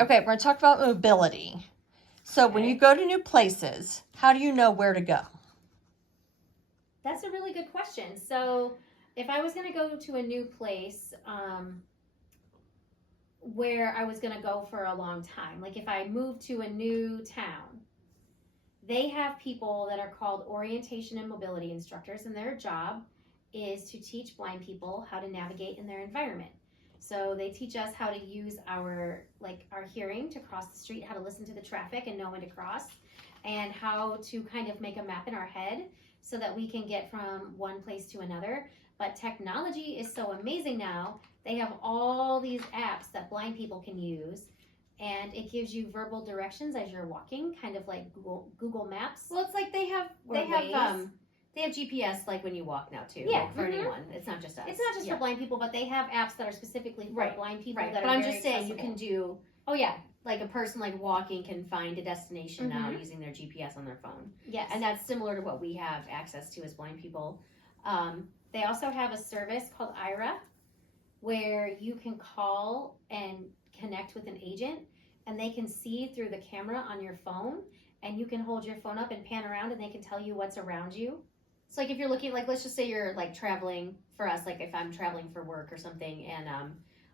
Okay, we're going to talk about mobility. So when you go to new places, how do you know where to go? That's a really good question. So if I was going to go to a new place where I was going to go for a long time, like if I moved to a new town, they have people that are called orientation and mobility instructors, and their job is to teach blind people how to navigate in their environment. So they teach us how to use our hearing to cross the street, how to listen to the traffic and know when to cross, and how to kind of make a map in our head so that we can get from one place to another. But technology is so amazing now. They have all these apps that blind people can use, and it gives you verbal directions as you're walking, kind of like Google Maps. Well, it's like they have GPS like when you walk now too. Yeah, like for anyone. It's not just us. It's not just for blind people, but they have apps that are specifically for blind people. Right. That But are I'm very just saying accessible. you can do. Oh yeah. Like a person like walking can find a destination now using their GPS on their phone. Yes. And that's similar to what we have access to as blind people. They also have a service called IRA where you can call and connect with an agent, and they can see through the camera on your phone, and you can hold your phone up and pan around, and they can tell you what's around you. So like if you're looking, like let's just say you're like traveling for us, like if I'm traveling for work or something, and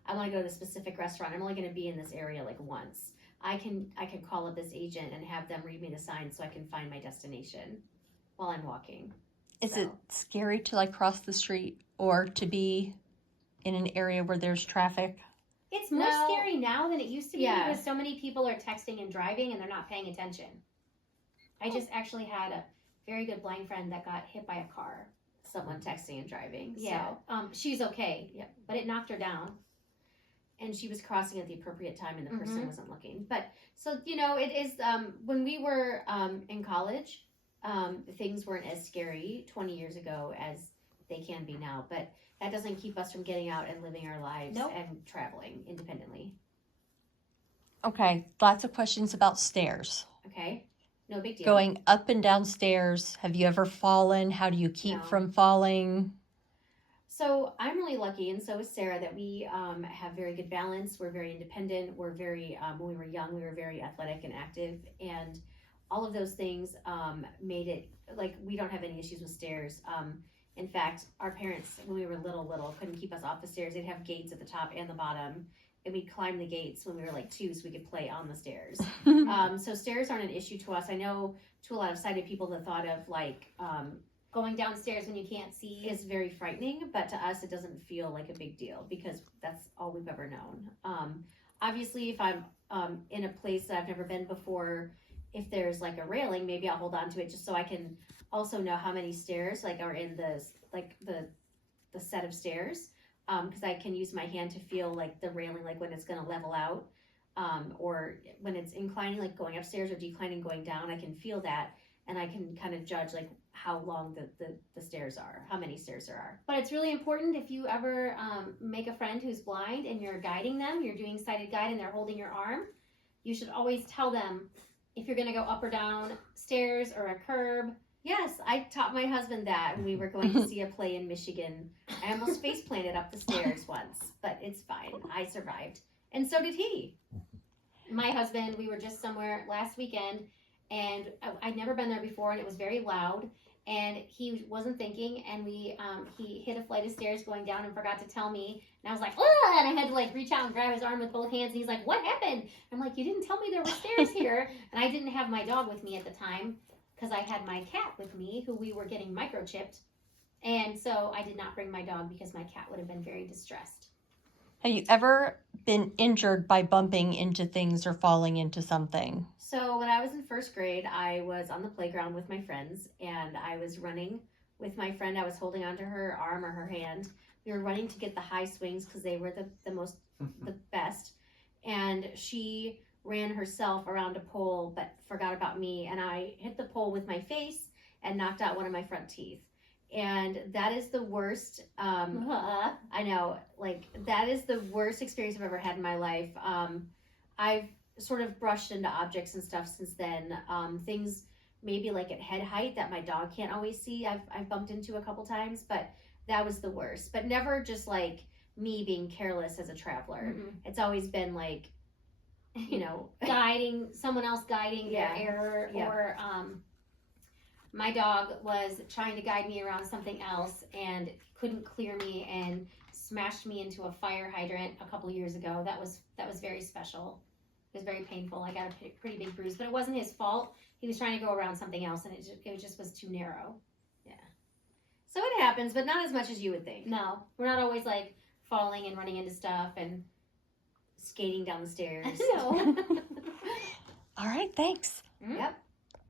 I want to go to a specific restaurant, I'm only going to be in this area like once. I can call up this agent and have them read me the signs so I can find my destination while I'm walking. Is it scary to like cross the street or to be in an area where there's traffic? It's more scary now than it used to be because so many people are texting and driving and they're not paying attention. I just actually had a very good blind friend that got hit by a car. Someone texting and driving. Yeah. So. She's okay. Yeah. But it knocked her down. And she was crossing at the appropriate time and the person wasn't looking. But so, it is, when we were in college, things weren't as scary 20 years ago as they can be now. But that doesn't keep us from getting out and living our lives and traveling independently. Okay, lots of questions about stairs. Okay, no big deal. Going up and down stairs, have you ever fallen? How do you keep from falling? So I'm really lucky, and so is Sarah, that we have very good balance. We're very independent. We're very, when we were young, we were very athletic and active, and all of those things made it, like, we don't have any issues with stairs. In fact, our parents, when we were little, couldn't keep us off the stairs. They'd have gates at the top and the bottom, and we'd climb the gates when we were like 2 so we could play on the stairs. So stairs aren't an issue to us. I know to a lot of sighted people, the thought of like going downstairs when you can't see is very frightening, but to us it doesn't feel like a big deal because that's all we've ever known. Obviously, if I'm in a place that I've never been before, if there's like a railing, maybe I'll hold on to it just so I can also know how many stairs like are in the set of stairs, because I can use my hand to feel like the railing, like when it's going to level out, or when it's inclining, like going upstairs, or declining going down. I can feel that, and I can kind of judge like how long the stairs are, how many stairs there are. But it's really important if you ever make a friend who's blind and you're guiding them, you're doing sighted guide and they're holding your arm, you should always tell them if you're going to go up or down stairs or a curb. Yes, I taught my husband that when we were going to see a play in Michigan. I almost face planted up the stairs once, but it's fine. I survived. And so did he. My husband, we were just somewhere last weekend, and I'd never been there before, and it was very loud, and he wasn't thinking, and he hit a flight of stairs going down and forgot to tell me, and I was like, oh, and I had to like reach out and grab his arm with both hands, and he's like, what happened? I'm like, you didn't tell me there were stairs here, and I didn't have my dog with me at the time, because I had my cat with me, who we were getting microchipped, and so I did not bring my dog because my cat would have been very distressed. Have you ever been injured by bumping into things or falling into something? So when I was in first grade, I was on the playground with my friends, and I was running with my friend. I was holding onto her arm or her hand. We were running to get the high swings because they were the best, and she ran herself around a pole but forgot about me, and I hit the pole with my face and knocked out one of my front teeth. And that is the worst, I know, like, that is the worst experience I've ever had in my life. I've sort of brushed into objects and stuff since then. Things maybe like at head height that my dog can't always see, I've bumped into a couple times, but that was the worst. But never just like me being careless as a traveler. Mm-mm. It's always been like you know, guiding someone else guiding their Yeah. error, Yeah. or my dog was trying to guide me around something else and couldn't clear me and smashed me into a fire hydrant a couple years ago. That was very special. It was very painful. I got a pretty big bruise, but it wasn't his fault. He was trying to go around something else, and it just was too narrow. so it happens, but not as much as you would think. No, we're not always like falling and running into stuff and Skating down the stairs. no. All right, thanks. Yep.